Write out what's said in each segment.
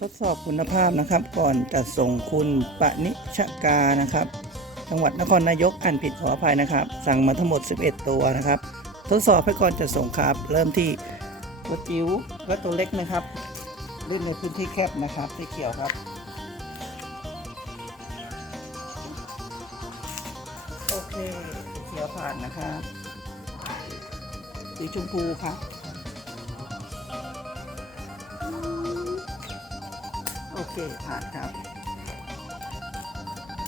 ทดสอบคุณภาพนะครับ ก่อนจะส่งคุณปนิชกานะครับ จังหวัดนครนายกอ่านผิดขออภัยนะครับ สั่งมาทั้งหมด 11 ตัวนะครับ ทดสอบให้ก่อนจะส่งครับ เริ่มที่ตัวจิ๋วและตัวเล็กนะครับเล่นในพื้นที่แคบนะครับที่เขียวครับโอเคเขียวผ่านนะครับสีชมพูครับ เคผ่านครับ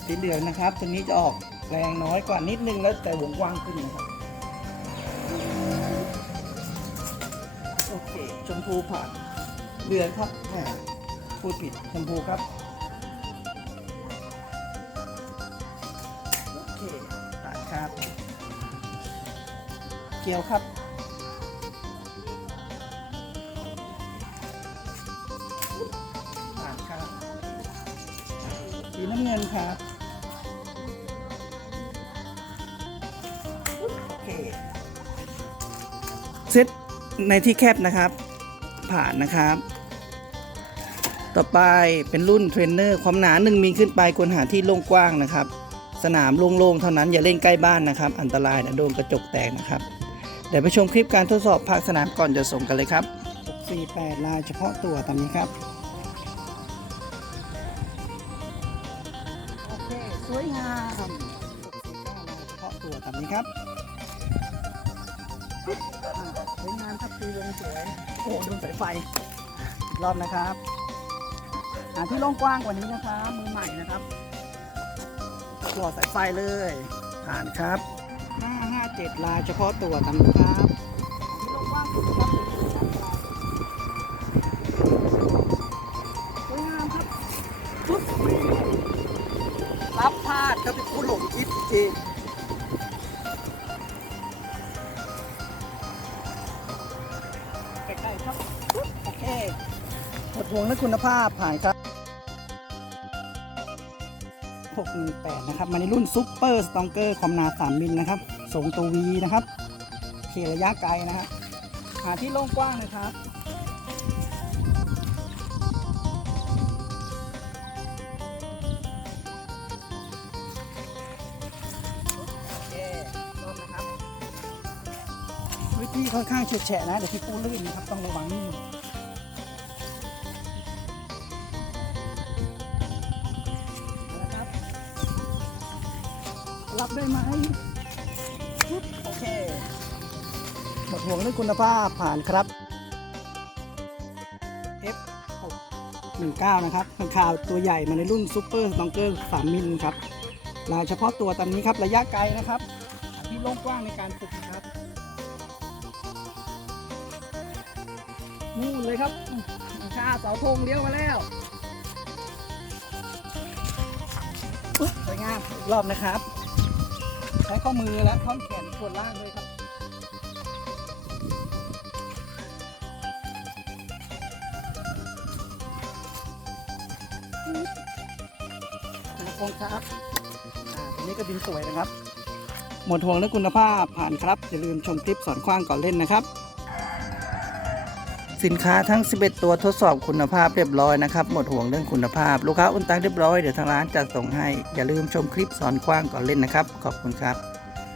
สีเหลืองนะครับ ตัวนี้จะออกแรงน้อยกว่านิดนึงแล้วแต่วงกว้างขึ้นนะครับ โอเค ชมพูผ่านเหลืองครับแหมพูดผิดชมพูครับ โอเคผ่านครับ เกียวครับ สีน้ำเงินครับโอเค เซตในที่แคบนะครับ ผ่านนะครับ ต่อไปเป็นรุ่นเทรนเนอร์ความหนา1มิลขึ้นไปควรหาที่โล่งกว้างนะครับ สนามโล่งๆเท่านั้นอย่าเล่นใกล้บ้านนะครับ อันตรายนะโดนกระจกแตกนะครับ เดี๋ยวไปชมคลิปการทดสอบภาคสนามก่อนจะส่งกันเลยครับ 48 ลายเฉพาะตัวตามนี้ครับ สวยงาม69ลายเฉพาะตัวตามนี้ครับปึ๊บอ่าสวยงามครับตีวงสวยโอ้โหดูสายไฟอีกรอบนะครับหาที่โล่งกว้างกว่านี้นะครับมือใหม่นะครับหล่อสายไฟเลย ผ่านครับ 557 ลายเฉพาะตัวตามนี้ครับที่โล่งกว้างสุดครับ ใกล้ๆครับโอเคหมดห่วงและคุณภาพผ่านครับ 618 นะครับ มาในรุ่นซุปเปอร์สตองเกอร์ความหนา 3 มิลนะครับส่งตัววีนะครับเคระยะไกลนะครับหาที่โล่งกว้างนะครับ วิธีค่อนข้างเฉะนะเดี๋ยวพี่ปูลื่นนะครับต้องระวังนิดนึงเอาละครับรับได้ไหมโอเคหมดห่วงเรื่องคุณภาพผ่านครับ F 6 19นะครับข้างข่าวตัวใหญ่มาในรุ่นซูเปอร์สตองเกอร์3มิลครับลายเฉพาะตัวตามนี้ครับระยะไกลนะครับที่โล่งกว้างในการฝึกครับ นู่นเลยครับข้าเสาธงเลี้ยวมาแล้วสวยงามอีกรอบนะครับ ใช้ข้อมือและท่อนแขนส่วนล่างด้วยครับนะคงครับอ่าตัวนี้ก็บินสวยนะครับ หมดห่วงเรื่องคุณภาพผ่านครับ อย่าลืมชมคลิปสอนคว้างก่อนเล่นนะครับ สินค้าทั้ง 11 ตัวทดสอบคุณภาพเรียบร้อยนะครับ หมดห่วงเรื่องคุณภาพ ลูกค้าอุ่นตังเรียบร้อย เดี๋ยวทางร้านจัดส่งให้ อย่าลืมชมคลิปสอนคว้างก่อนเล่นนะครับ ขอบคุณครับ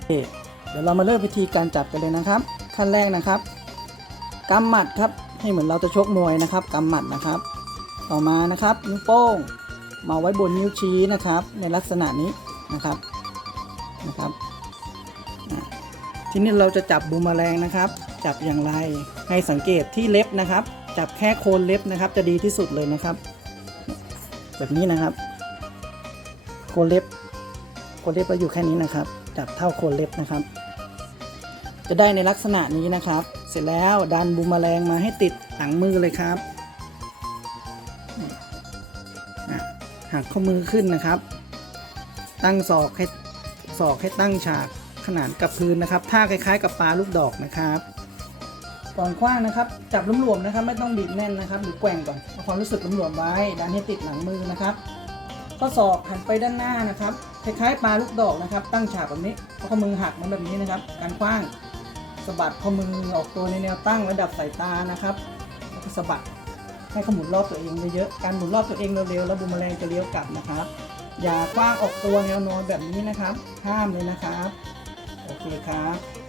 เดี๋ยวเรามาเริ่มวิธีการจับกันเลยนะครับ ขั้นแรกนะครับกำหมัดครับ ให้เหมือนเราจะชกมวยนะครับกำหมัดนะครับ ต่อมานะครับนิ้วโป้ง มาไว้บนนิ้วชี้นะครับ ในลักษณะนี้นะครับนะครับ ทีนี้เราจะจับบูมแมลงนะครับ จับอย่างไร ให้สังเกตที่เล็บนะครับ จับแค่โคนเล็บนะครับ จะดีที่สุดเลยนะครับ แบบนี้นะครับ โคนเล็บ โคนเล็บเราอยู่แค่นี้นะครับ จับเท่าโคนเล็บนะครับ จะได้ในลักษณะนี้นะครับ เสร็จแล้วดันบูมแมลงมาให้ติดหลังมือเลยครับหักข้อมือขึ้นนะครับ ตั้งศอกให้ศอกให้ตั้งฉากขนานกับพื้นนะครับท่าคล้ายๆ กับปลาลูกดอกนะครับ ก่อนคว้างนะครับ จับหลวมๆนะครับ ไม่ต้องบีบแน่นนะครับ หรือแกว่งก่อนเอาความรู้สึกหลวมๆไว้ดันให้ติดหลังมือนะครับข้อศอกหันไปด้านหน้านะครับคล้ายๆปลาลูกดอกนะครับ ตั้งฉากแบบนี้เอาข้อมือหักมันแบบนี้นะครับ การคว้างสะบัดข้อมือออกตัวในแนวตั้งระดับสายตานะครับแล้วก็สะบัดให้ขมุนรอบตัวเองเยอะๆการหมุนรอบตัวเองเร็วๆแล้วบูมแมลงจะเลี้ยวกลับนะครับ อย่าคว้างออกตัวแนวนอนแบบนี้นะครับ ห้ามเลยนะครับ โอเคครับ